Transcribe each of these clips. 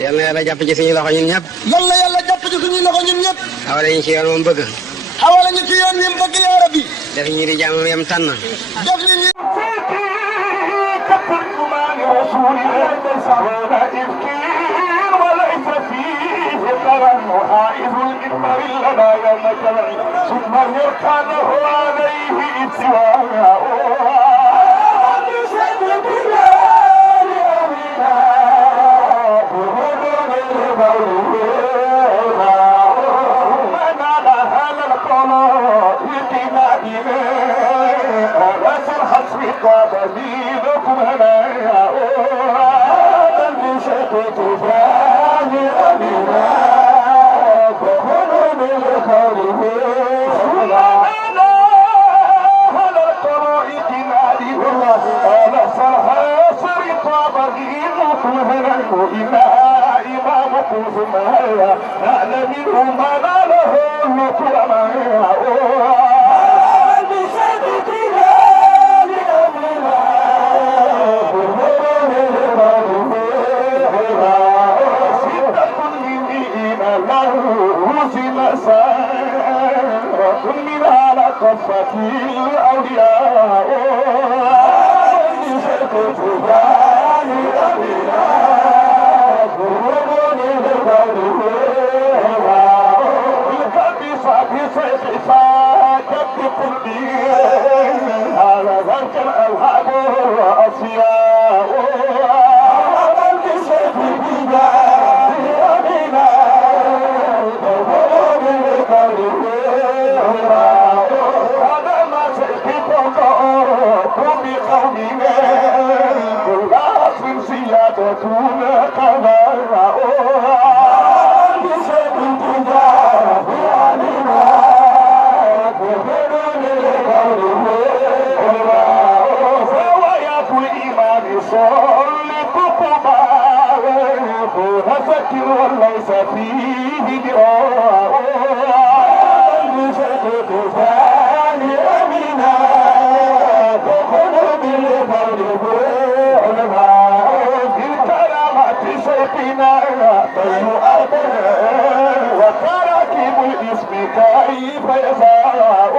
yal na yàlla jàpp ci suñu loxo ñun ñëpp. yal na yàlla jàpp ci suñu loxo ñun ñëpp. xawale ñu ci yoon moom bëgg. xawale ñu ci yoon wi mu bëgg yaa rabbi. def ñu di jàmm yam tànn. def ñu حائز الإكبر لنا يوم الجمع ثم يركانه عليه اتواء ثم هيا نعلم منه ما ناله الكرماء من على قصة الأولياء على ذلك الألهاب والأصياء هذا ما سيكون بقومنا كل عصر سيادتون قضاء فكر وليس فيه دراء بشكل ثاني أمنا تكون بالقلب علماء بالكرامة شيخنا بين أرضنا وتراكب الاسم كيف يزاء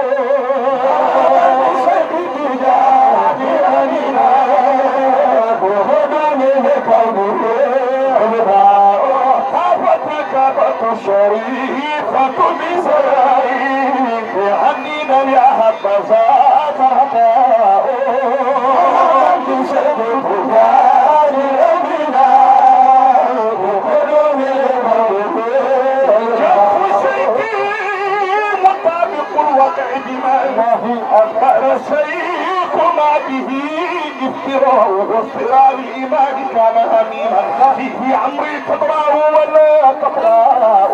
بشكل ثاني أمنا تكون بالقلب الشريفة بسرائك عنينا يا حبذا ترقاء بشد الفجار أمنا بقلوب الموت جف شيكي مطابق الوقع بما أخبر الشيخ ما به افتراء وافتراء الإيمان كان هميما فيه عمري تطراه ولا تطراه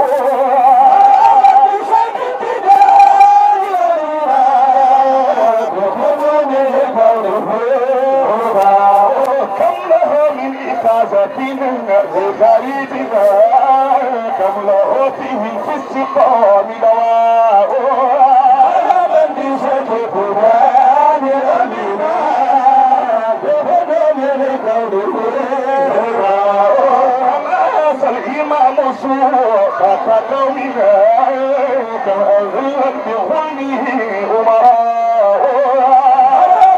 كم له من إفازة لغريبنا كم له فيه في السقام دواء من بشكل قرآن أمنا الإمام سوق قومنا كأغلب بظلمه أمراء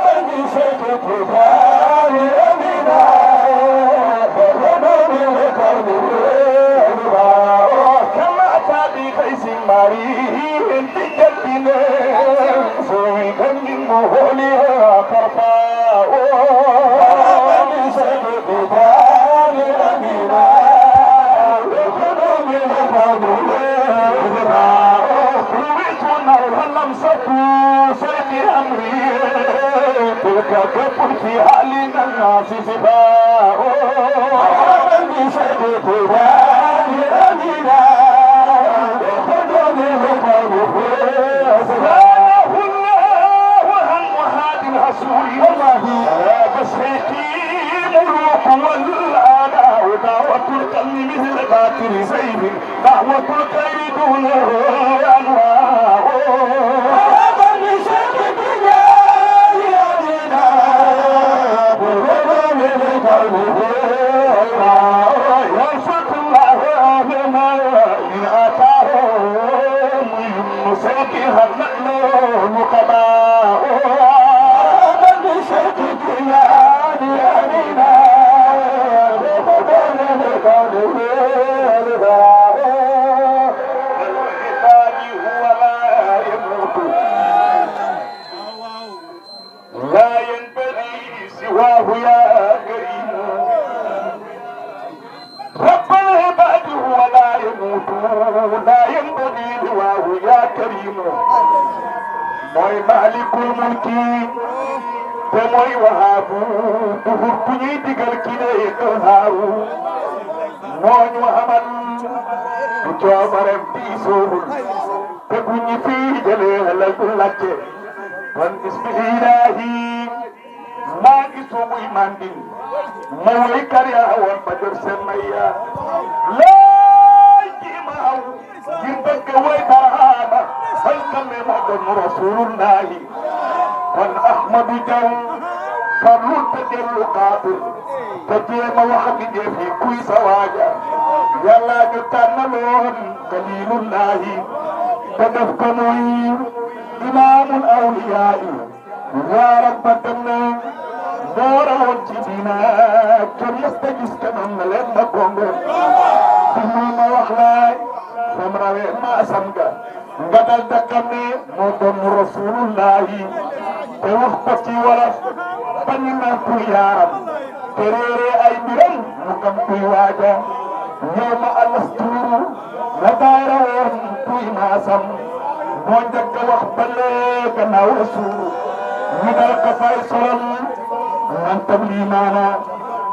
من بشكل قرآن أمنا كما أتى بغيث مريء بجلبنا سويدا من مهولها قرفاء من بشكل قرآن أمنا تلك كفر في حالنا الناس سباء من بشكل قرآن أمنا وخذوا منه قوله سبحانه الله هم وهاد الرسول والله بشيكي ملوك والآلاء دعوة القلب مثل قاتل زيد دعوة الخير دونه أنواع من بشكل قرآن أمنا وخذوا منه قوله ينصت لا ينبغي لواه يا كريم mooy maalikul mulki te mooy wahaabu duhur ku ñuy digal ki ne qahaaru moo ñu amal du coobareem diisoowul te bu ñu fi jëlee la du lacce kon bismillahi maa ngi suumuy mandin ma woy kariya woon ba jot seen mayya laay ji ma aw ngir bëgg woy baraama faykal ne moo doon rasulullahi kon Ahmadu Jaw farlul te dellu xaatir te jéema wax di def yi kuy sa waaja yàlla ñu tànnaloon kalilullahi te def ko muy imaamul awliyaa'i yaa rabbatam moo rawoon ci diina kenn mësta gis kanam na leen ma gongo di ma wax laay sam rawee ma asam ga nga dal da xam ne moo doon rasulullahi te wax ko ci wolof bañ na kuy yaaram te réeree ay mbiram mu xam kuy waaja yow ma alastuuru la daayra woon kuy maasam moo njëkk a wax ba lee gannaaw rasuulu ñu dal ko fay solal nantam limaana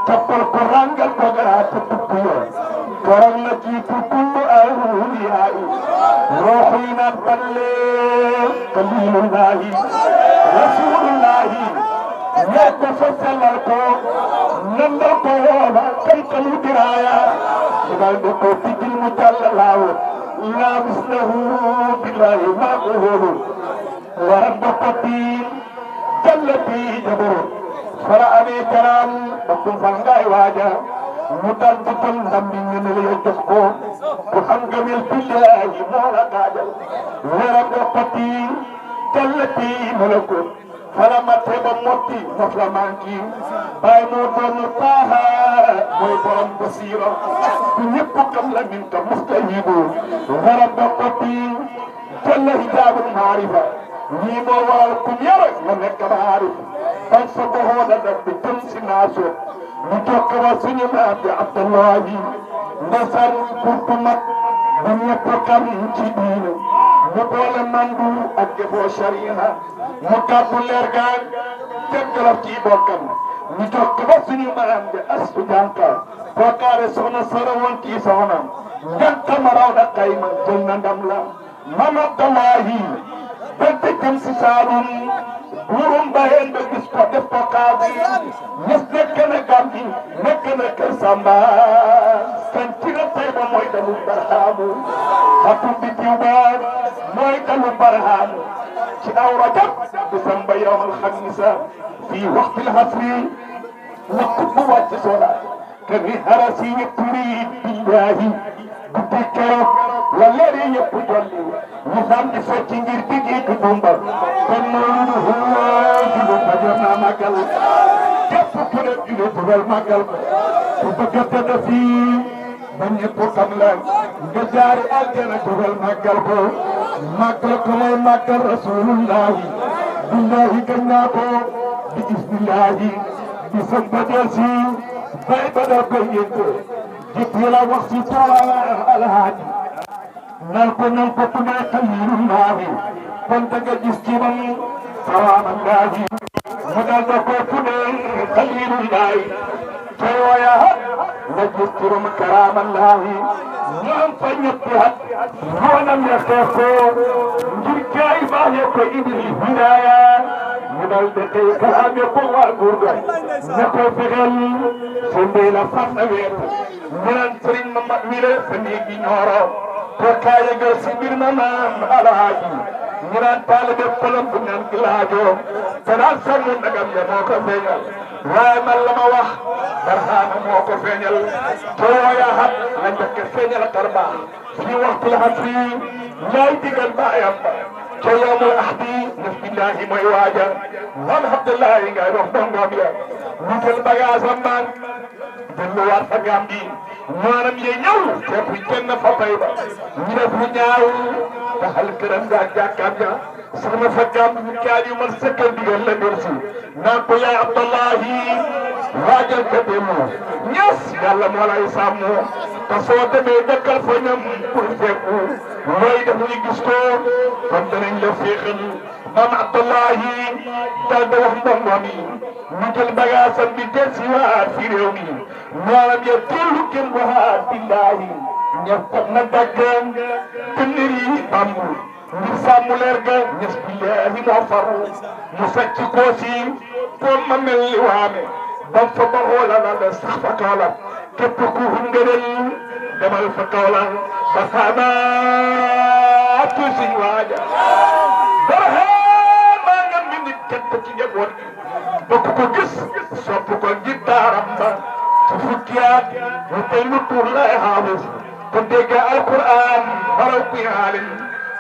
toppal ko rangal ko gara te tukk yo toral na jiitu kullu awliyaa'i rooxu yi naan balle kalilullahi rasulullahi ñoo ko fa sellal ko nandal ko woola kankalu diraaya ñu dal de ko tijjil mu jàllalaaw laa mislahu billahi maa ko wóolu waram ba ko tiin jallati jabaru fara amee karam bakkum fal ngaay waaja mu dal di jël ndam bi ñu ne la jox ko ku xam gëmel billahi moo la gaajal waram ba ko tiin jallati malakut fara matte ba motti mof la manki bay moo doon taaha mooy borom basiira ku ñëpp xam la min ka mustahibu waram ba ko tiin jalla hijaabul maarifa ñii moo waral ku ñëre nga nekk maarif bañ sa goxoo da def di jëm si naaso ñu jokk ba suñu maam di Abdullahi ndasar kurtu mag bu ñëpp xam ci diine mu boole mandu ak jëfoo shariha mu gàddu leer gaan jëggalaf ci bokkam ñu jokk ba suñu maam di astu jànka bokkaare soxna sara woon kii soxnam nganta ma raw da kayma jël na ndam la mam Abdullahi bante jëm si Saalum buurum bayeen ba gis ko def ko kaadi ñes nekk na Gambi nekk na Kër Samba kan ci la tey ba mooy dalu barhaamu xatum bi diw ba mooy dalu barhaamu ci aw Rajab bi samba yawmal xamisa fii waxtil hasri la kubbu wàcc sola ke mi harasi yëpp riid billahi guddi keroog la leer yi yëpp jolli ñu xam di fecc ngir diggi du dumba kon noonu julo fajar naa màggal képp ku ne julo dugal màggal ko ku bëgg a tëdd fii ba ñëpp xam la nga jaari aljana dugal màggal ko màggal ko mooy màggal rasulullahi billahi gën naa ko bi bismillahi bi sën ba del si bay ba dal ko yënte jëpp la wax si tuwa alhaaji nan ko tuddee kalilullahi kon da nga gis ci man salaamallahi mu dal da ko tuddee kalilullahi te wooya nga gis ci rum karaamallahi ñu am fa ñetti at yoonam ya xeex ko ngir jaay baaxee ko indil hidaaya ñu dal de tey kalaame ko waa nguur ga ne ko fexeel sa mbéy la far na weer ñu naan sëriñ ma mat wi la sa néegi ñooro ko kaaya nga si mbir ma maam alaaji ñu naan taalibe xolam bu naan gilaajo te daal sàmm ndagam ya moo ko feeñal waaye man la ma wax barhaama moo ko feeñal te wooya hat la njëkk feeñal tarbaax fii waxtu la hat fii ñaay digal baayam ba te yawmul ahdi nasbillahi mooy waaja wan abdullahi ngay wax dongoom ya ñu jël bagaasam man delluwaat fa Gambi maanaam yee ñëw te bu kenn fa bay ba ñu def lu ñaaw taxal këram nga jàkkaam ja soxna fa Gambi ñu kaal yu man sëkkal digal la ngir si naan ko yaay Abdullahi waajal ka dem ñas yàlla moo lay sàmm te soo demee dëkkal fa ñam pour fekku looy def ñu gis ko kon danañ la féexal maam Abdullahi dal da wax ndongo mi ñu jël bagaasam bi del si waat fi réew mi ñaanam ya tellu kenn waxaat billahi ñëpp fat na daggan kënnër yi bambu ngir sàmm leer ga ñes billahi moo faru mu sàcc koosi pour ma mel li waame bam fa ba xoola la sax fa Kaolack képp ku ngërël demal fa Kaolack ba saamaatu siñ waaja barahama nga mindi képp ci njaboot gi bokk ko gis sopp ko ngir daaram ba ci fukki at mu tey lu tuur lay xaafis ko dégg alquran baraw kuy xaalin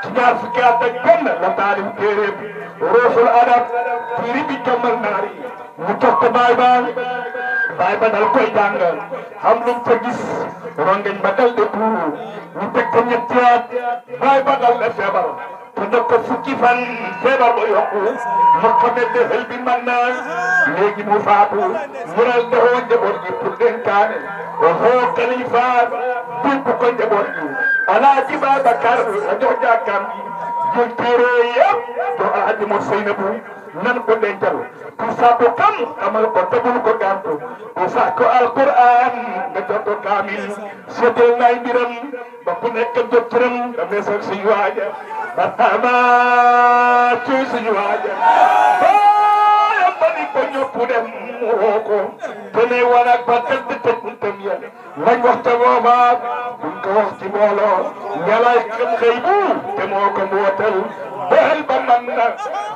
ci ñaar fukki at ak benn la taalif téeréem ruuxul adab téere bi jommal naari mu jox ko baay ba dal koy jàng xam luñ fa gis rongeñ ba dal de tuuru ñu teg ko ñetti at baay ba dal de feebar te nag ko fukki fan feebar ba yokku mu xamee de xel bi man na léegi mu faatu mural dexoo njaboot gi pour dénkaane waxoo kalifa dénk ko njaboot gi Alaaji Babakar la jox jàkkaam gi jël téere yëpp jox Alaaji Mor Seynabu nan ko dencal ku sàkku kam xamal ko tegul ko gàntu ku sàkku alquran nga jox ko kaamil seddeel nay mbiram ba ku nekk jot turam da meesal suñu waaja ba tama ci suñu waaja baayam ba ni ko ñëpp dem mu woo ko te ne wanak ba tëdd tëj buntam ya lañ wax ca booba buñ ko wax ci mbooloo ñalay xam xëy bu te moo ko mbootal beel ba man na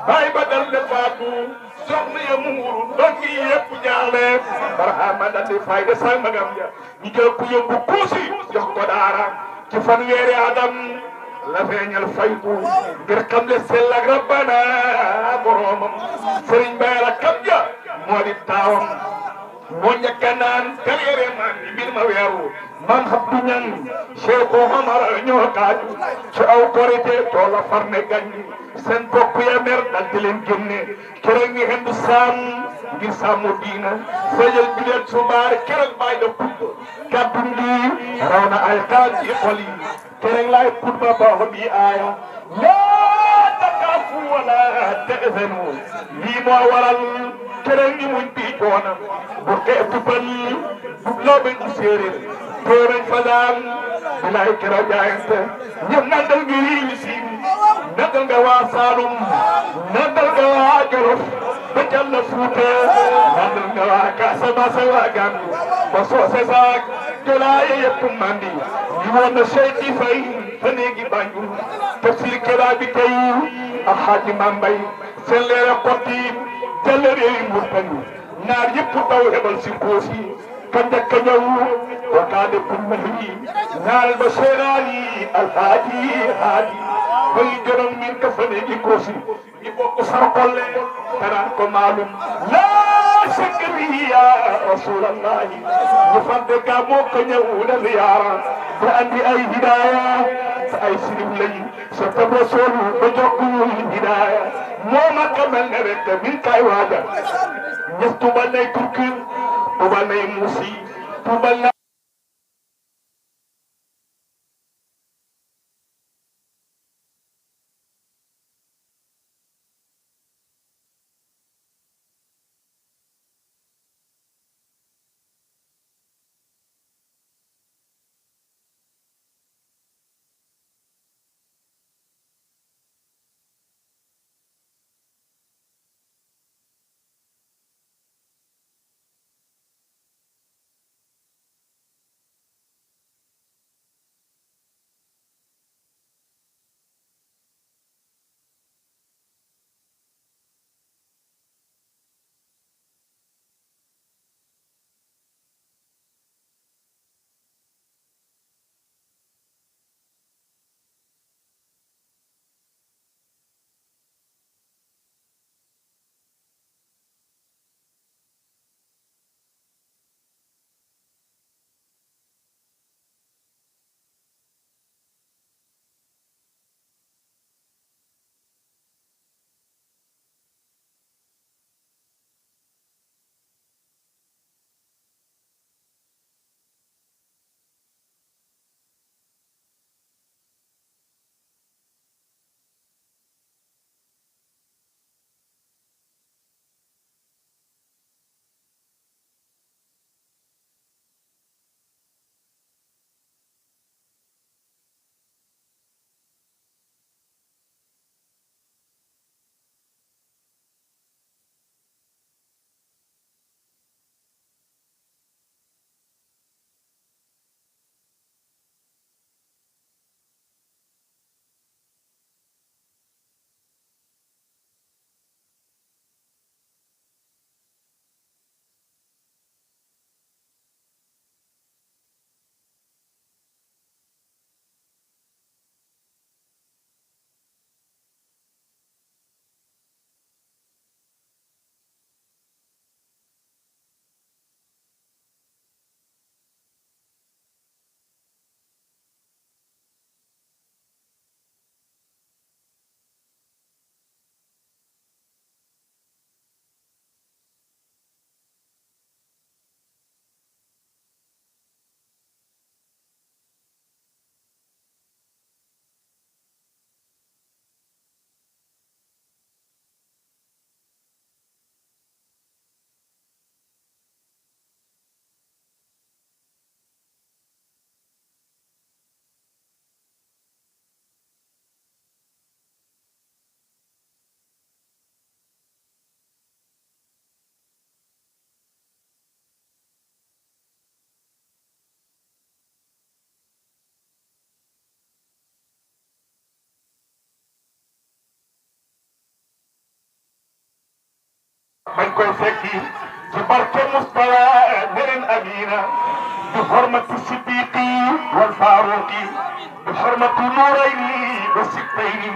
baay ba dal de faatu soxna ya muuru doon gi yëpp jaaxle barahama dal di fay de sang magam ja ñu jël ku yóbbu kuusi jox ko daara ci fanweeri adam la feeñal faytu ngir xam le sell ak rabbana boromam sëriñ Baay la kam ja moo di taawam moo njëkk a naan carrière man di mbir ma weeru man Abdu Ñaŋ Cheikh Omar ñoo kaaju ci aw korite toola far ne gañ seen bokk ya mer dal di leen génne keroog ñi hendu saam ngir sàmm diina fajal bi leen subaar keroog bàyyi da put kàddu ngi raw na ay taal ci xol yi keroog laay put ba baax bi aaya laa takaafu wala tahzanu lii moo waral keroog ñi muñ bi coonam bu xeetu bal bu loobe du séeréer toorañ fa daan bilaay keroog jaayante ñëpp nandal ngi riiwi siin nandal nga waa Saalum nandal nga waa Jolof ba Jalla Fuuta nandal nga waa Casamance waa Gàmbi ba Soose saak Jolaaye yëpp mandi ñu woon na Cheikh Fay fa néegi Banjul tafsir kelaa bi tey ak Xaaji Mambay seen leera xotti jalla réewi Murtani naar yëpp daw hebal si Koosi ka njëkk a ñëw wakaade pour mahri ñaareel ba seeraani alhaaji haadi bay jorom min ka fa néegi Koosi ñu bokk sarkolle tanaan ko maalum laa shakka bihi ya rasulallahi ñu fante ga moo ko ñëw na ziyaara ba andi ay hidaaya te ay sirif lañ sa tab rasul ba jokkul hidaaya moo ma kamal ne rek min kay waaja ñes tubal nay turki tubal nay muusi tubal na bañ koy fekki ci barke Mustafa neren amina bi xormati siddiqi wal faaruqi bi xormati nuurayni ba sittayni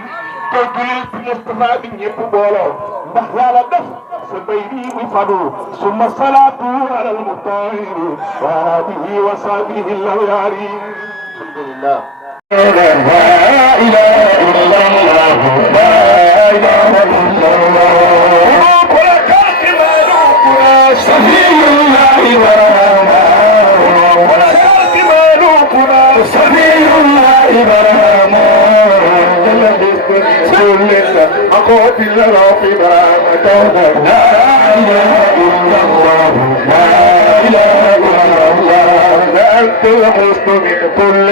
koy julil ci Mustafa bi ñëpp booloo ndax yàlla def sa bay bii muy fadu summa salaatu ala al mutahhir wa alihi wa sahbihi al yaari alhamdulillah لا إله إلا الله لا إله إلا الله ولك كمالك سبيل الله برهمان ولك كمالك سبيل الله برهمان كل أقوت الرافي برهمان لا إله إلا الله لا إله إلا الله أنت الحسن من كل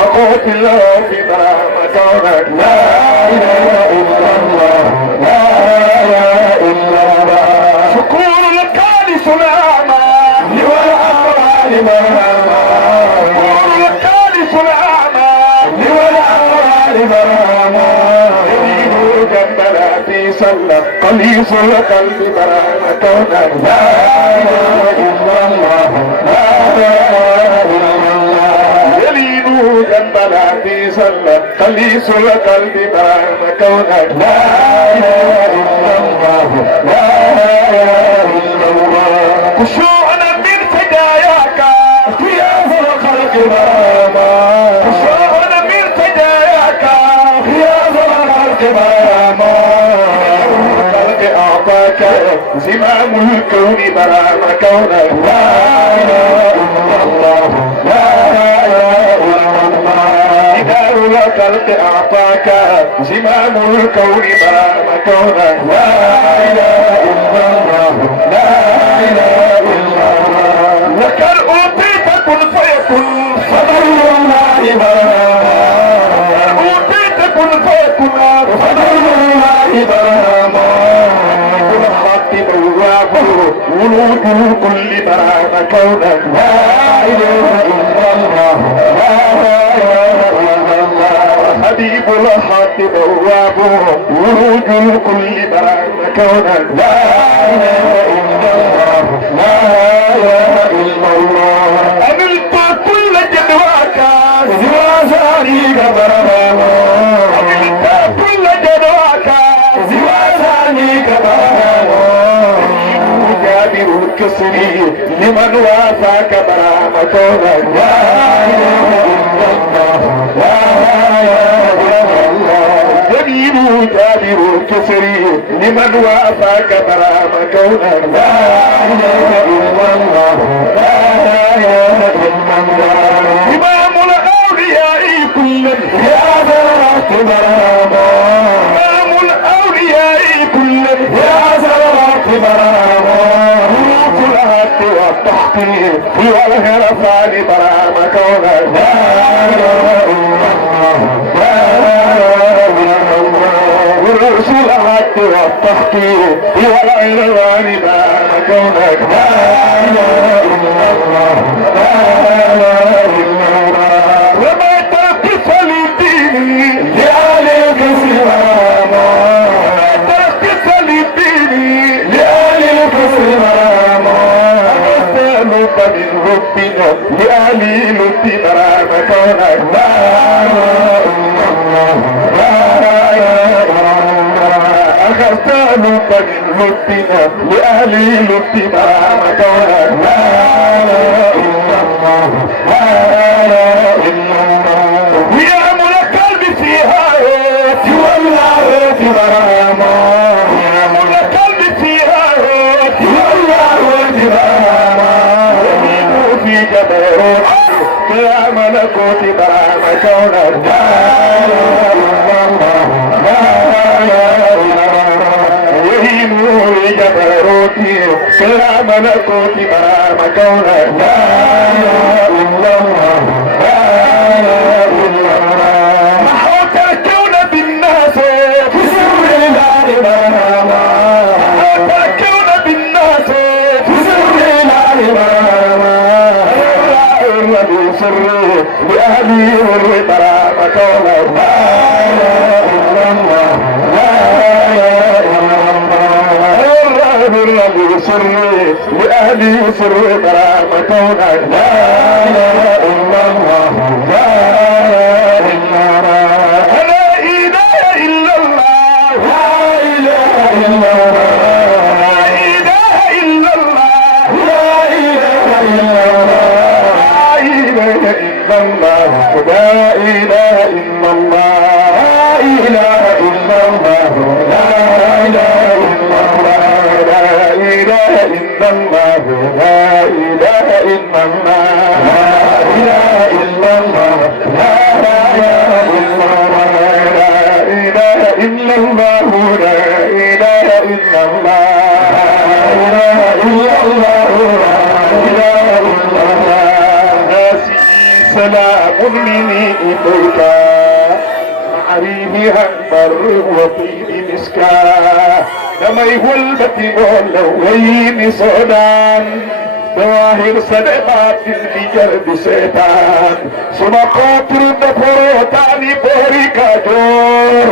أقوت الله في برامتك لا إله إلا الله لا إله إلا الله شكور لك لسلامة والأموال مرحبا شكور لك لسلامة والأموال مرحبا يريد جنبنا في صلى قليص القلب برامتك لا إله إلا الله لا إله إلا الله يلين جنبنا في صلى قليص القلب برام كونك لا إله إلا الله لا إله إلا الله خشوعنا من فداياك يا ذا الخلق براما خشوعنا من فداياك يا ذا الخلق براما الخلق أعطاك زمام الكون برام كونك لا إله إلا الله لا إله إلا الله إدار الخلق أعطاك زمام الكون برام كونك لا إله إلا الله لا إله إلا الله لك أوتيت كن فيكن فضل الله برهما أوتيت كن فيكن فضل الله برهما كل خاطب الرابع ولود كل برهما كونك لا إله إلا الله لا إله إلا الله حبيب الخاطب الرابع ولود كل برهما كونك لا إله إلا الله لا إله إلا الله عملت كل جدواك سوى ذلك برهما عملت كل جدواك سوى ذلك برهما جابر الكسري لمن وافاك برهما كونك لا إله إلا الله لا إله إلا الله جميل جابر الكسري لمن وافاك برهما كونك لا إله إلا الله لا إله إلا الله إمام الأولياء كلا يا ذرات برهما إمام الأولياء كلا يا ذرات برهما روح الأهد والتحقيق والهرفان برهما كونك لا إله إلا الله لا إله إلا الله والرسول الأهد والتحقيق والعنوان برهما كونك لا إله إلا الله لا إله إلا الله وما تركت لديني لآلك سراما تركت لديني لآلك سراما أستألك من ربنا لآلي لبي براما كونك لا إله إلا الله لا إله إلا الله أستألك من ربنا لآلي لبي براما كونك لا إله إلا الله لا إله إلا الله ويا ملك قلبي فيها والله في براما يا ملك قلبي فيها والله في براما في جبروت يا ملكوت براما كونك لا إله إلا الله لا إله إلا الله يهيموا جبروتي يا ملكوت براما كونك لا إله إلا الله لا إله إلا الله محوت الكون بالناس في سر الله براما محوت الكون بالناس في سر الله براما الذي سر لأهلي والبراما كونك لا إله إلا الله لا إله إلا الله له سر لأهلي سر كرامتنا لا إله إلا الله لا إله إلا الله لا إله إلا الله لا إله إلا الله لا إله إلا الله لا إله إلا الله لا إله إلا الله لا إله إلا الله لا إله إلا الله لا إله إلا الله لا إله إلا الله لا إله إلا الله لا إله إلا الله لا إله إلا الله لا إله إلا الله سلام مني إليك معريبها البر وطيب مسكا damay wëlbati boole wayni soodaan dawahir sadaqatin li jarbi seetaan suma xaatir daforotaani boori Kajoor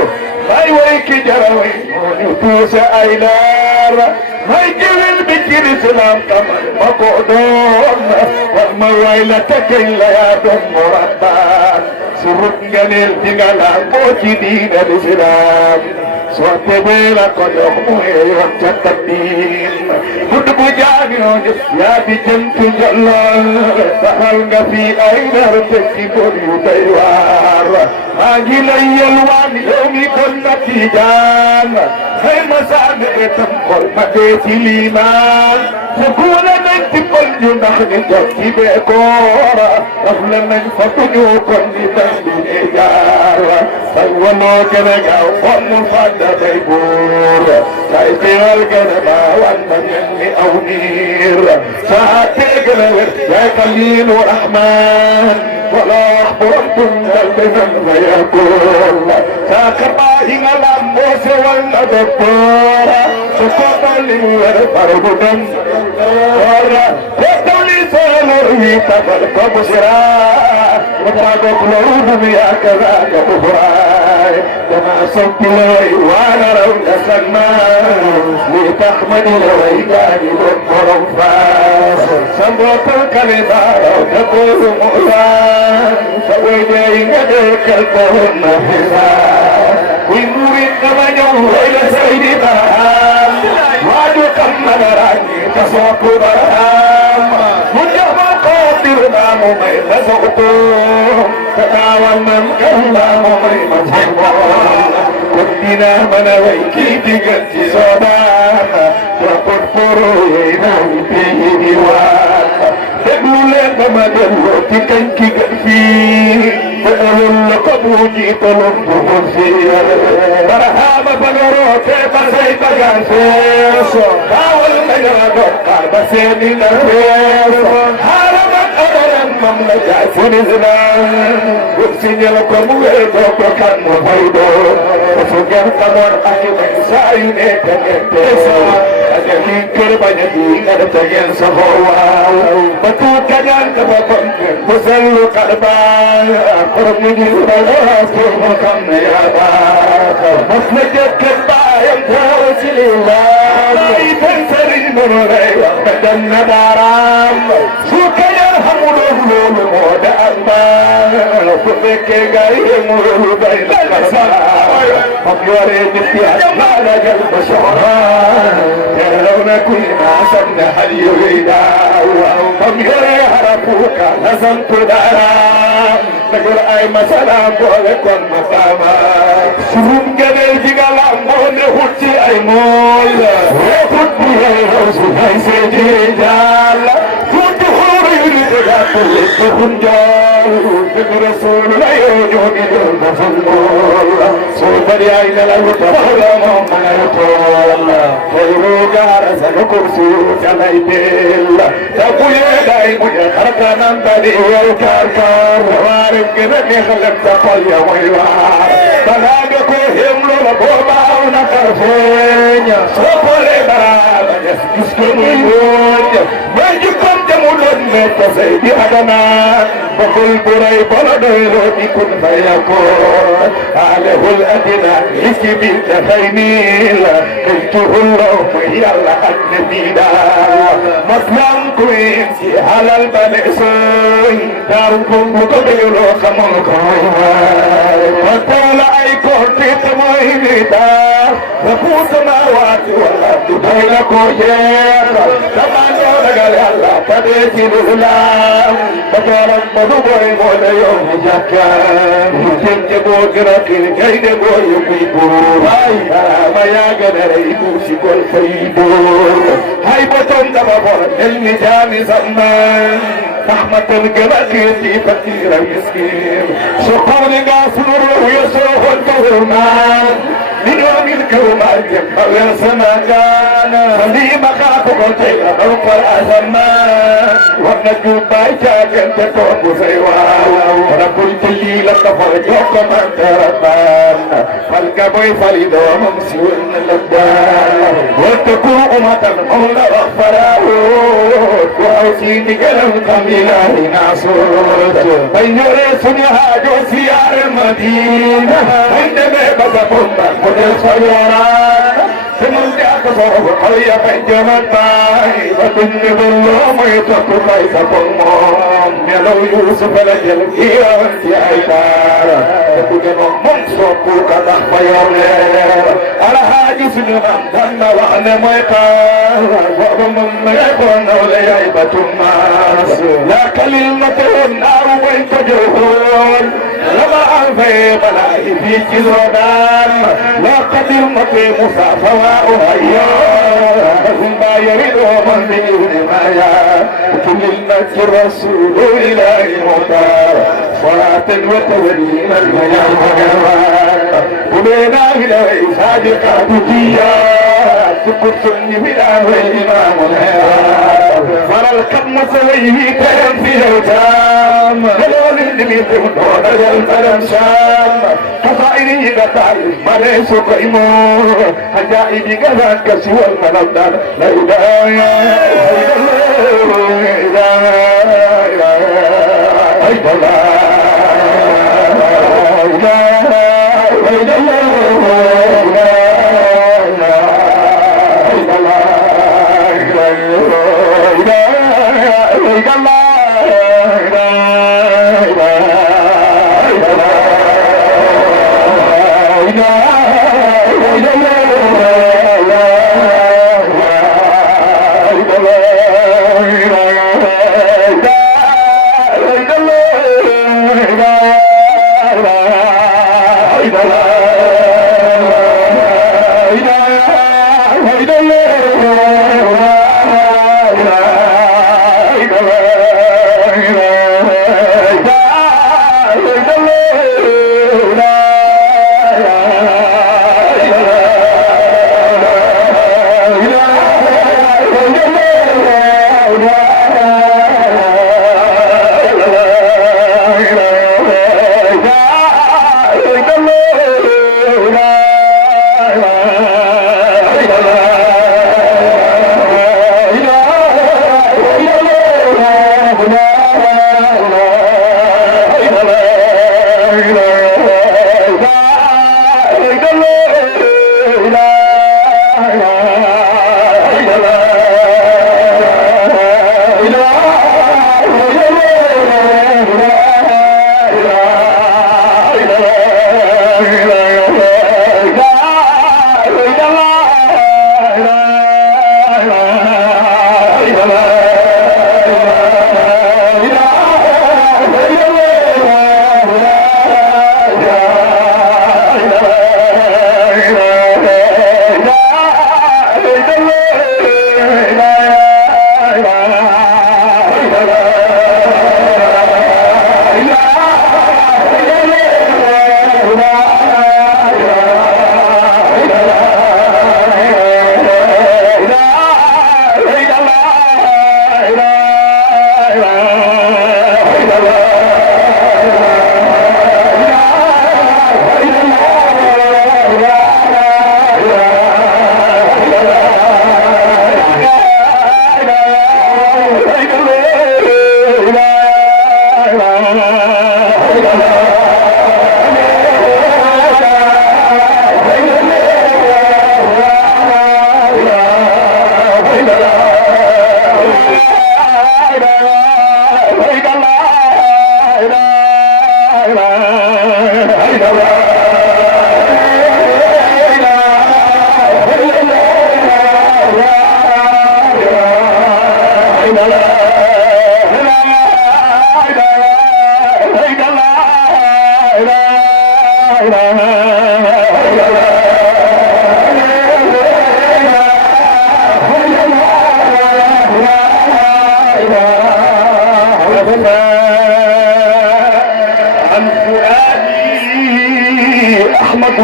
may way ki jaraway ñu tuuse ay leer may gewel bi ci lislaam tamal ma ko doon war ma way la tekkeñ la yaa doon murabbaan surut nganeel di nga laa moo ci diina lislaam sote bela ko jox mooy yoon ca tabbiin budd bu jaanoo yaa di jëntu njollool saxal nga fi ay nar tekki góor yu doy waar maa ngi lay yelwaan yow mi kon na Tijaan xëy ma saane etam xol ma dee ci liimaan te kuuna nañ ci pol ñu ndax ni jot ci beekoora daf la nañ fa tuñu kon ni tas bi ne jaar say waloo gën a gaaw xol mu fàdda day buur say xéewal gën a baawaan na mel ni aw niir saa tee gën a wér yaay Xaliilu Rahmaan wala wax borom dundal benam nga yakul saa xarbaa yi nga lamboo sewal na doktoora su ko dolli wér faru bu dem wala ko dolli soolor wi tabal ko busira وتعبك لروض يا كذاك بفراي دمع صوت لوي وانا رون سلمان لتحمد لوي جانب مرفاس سموت الكلمة وتقول مؤلان سوي جاي نديك الكون حسان ونور النمجو إلى سيد برهام وادو كمل راني تصوت برهام Dirnamu may nasauto katawan ng kaulamu may magsibon kung di naman away kitigan si Sodan rapot puro yun ipiniwan naglulat na madalo tikan kigafi paawal na kabuji talong bumulsir marahama pagarote basay baganseso kawal kanyadok karbaseni na reso mamla jasin Islam Guksinya kamuwe doko kan mo faydo Sugar kamor ay mensahe ne tenetesa Ada hingkir banyak ingat tagen sa hawa Batu kanyan kababang Musallu karban Kurmini ubalas Kurmakam na yaba Maslajat kabayang tao silillah Iban sarin muray Badan na daram Sukayan hamudah lulu moda ambang Fubeke gaya mulu bayi lakasah Makyore nitias lala jal basyoran Kalau nak kuina sabna haliyo idawa Makyore harapuka nasam tudaram Nagur ay masalam boleh kon masama Surum gadel jigalam boleh huci ay mol Reput buhay rasuhay sejijal Tuhun jauh Rasul layo jogi dul mafungol Sobari ayna lalu tabala mamayatol Khairu jara sanu kursi jalai bil Tabuye dai muja karkanan tadi wal karkar Warim kena khalak tapaya waywar Balaga ko himlo la boba una karfenya Sopole barabanya Iskunu yun Majukom jamu doon métti say di adana bakul buray bala doyro di kun fayakun alehul adina isibil dafaynil kuntuhullah yalla adnabida maslam kuin si halal balesoy darkum ko delo xamul ko fatala ay ko tit moy nita rabu samawati wal ardi bayna ko yer tamano dagal yalla tade ci lulam bakaram madu boy moda yo jakka mujje bo garakin kayde bo yubi bo ay maya gadare ibu si gol faybo hay boton daba bo elni jami zaman rahmatan gabakir fi fakir miskin shukran gasur yusuf al-tuhman ليوم الكومر يبقى سمكان فلي مخافك تيرا فوق الأزمان ونجو بايتا كنت توب سيوا ونقلت لي لكفر جوك من تربان فالكبوي فلدو ممسيون لبان واتقوا أمة المولى غفراه وأوصيني قلم قميلة ناصر بين يرسني هاجو سيار المدينة عندما بزبون الخيرات ثم يأخذه قوية بجمال باي وكل بالله ما يترك ليس قمام يلو يوسف لجل كيرا وانت عيدار يقول منصوب كده فيولير على حاجز نمام دم وعن ميقار ومن يكون وليعيبة الناس لا كلمة النار وين تجرهون لما أنفي بلائي في جزودان لا قدر مطي مصافى وهيا ما يريد من دون ما كل المجد الرسول إلهي مختار صلاة وتولينا المياه وبينا إلهي صادقة تجيا سكر سني بلا وإمام الهيار فلا القدم سويه كلام في الجام لون النبي دون الفلم شام كفائري قطع مليس قيمور حجائب قذان كسوى المنبدان لا إله إلا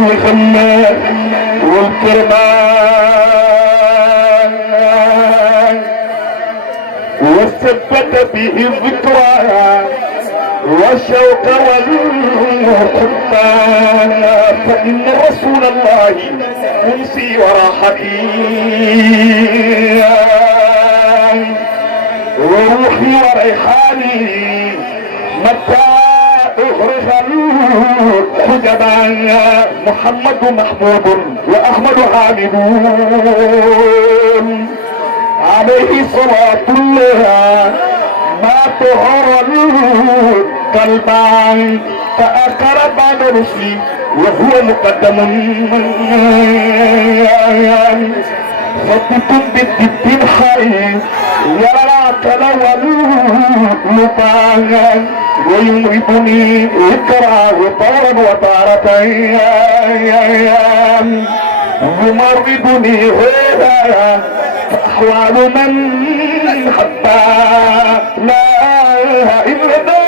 والغمام والكرمان وثبت به الذكرى والشوق والحرمان فإن رسول الله أنسي وراحتي وروحي وريحاني متى اخرج الحجبا محمد محبوب واحمد حامدون عليه صلاة الله ما طهر القلبان فاكر بعد رسلي وهو مقدم صدق بالدب الحي يرى تلوى لبان ويمرضني إكراه طارا وطارة يمرضني هذا فأحوال من حبا لا إله إلا الله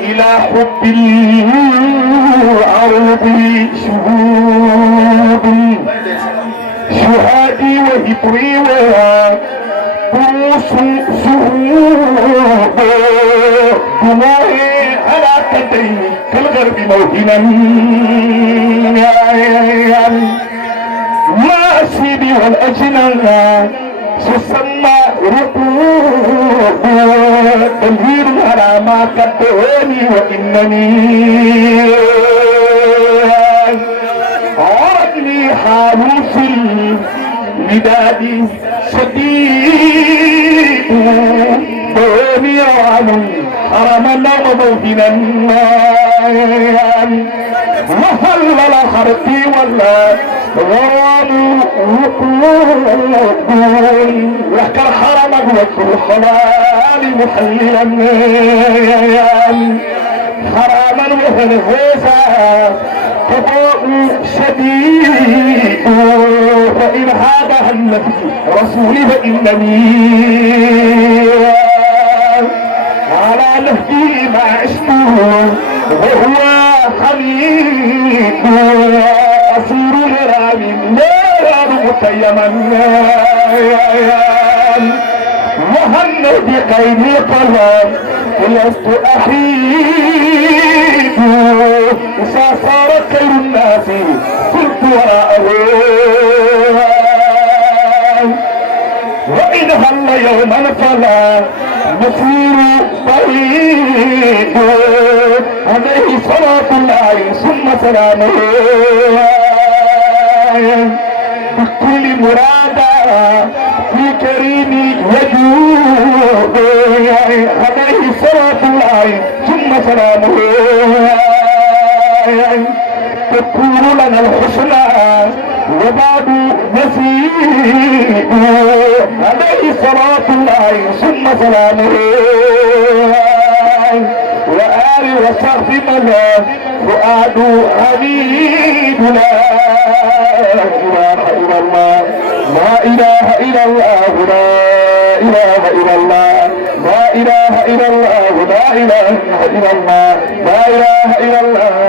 إلى حب العرب شهادي وهبري وبروس سهود دموعي على كدي كالغرب موهنا ما سيدي والأجنان تسمى ركوب تنوير على ما كتبني وإنني عرضني حال في المداد شديد بني عمي حرمنا وموهنا وهلل حربي ولا غرام وقود لك الحرم وقت الحلال محللا حراما وهلهوسا قضاء شديد فإن هذا النبي رسولي فإنني على نهجي ما عشته وهو حميد أصير لرامي لا متيما وهن بقيد القلم لست أحيد صار خير الناس كنت وراءه وإن هل يوما فلا مصير بعيد عليه صلاة الله ثم سلامه بكل مراد في كريم وجه سلامه تكون لنا الحسنى وبعد نسيب عليه صلاة الله ثم سلامه وآل وصحب من فؤاد حميدنا لا إله إلا الله لا إله إلا الله لا إله إلا الله لا إله إلا الله لا إله إلا الله لا إله إلا الله لا إله إلا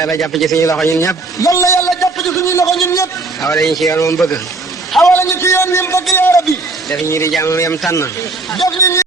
yàlla jàpp ci suñu loxo ñun ñëpp. yàlla yàlla jàpp ci suñuy loxo ñun ñëpp. xawale ñu ci yoon moom bëgg. xawala ñu ci yoon wi mu bëgg yaa rabbi. def ñu di jàmm yam tànn. def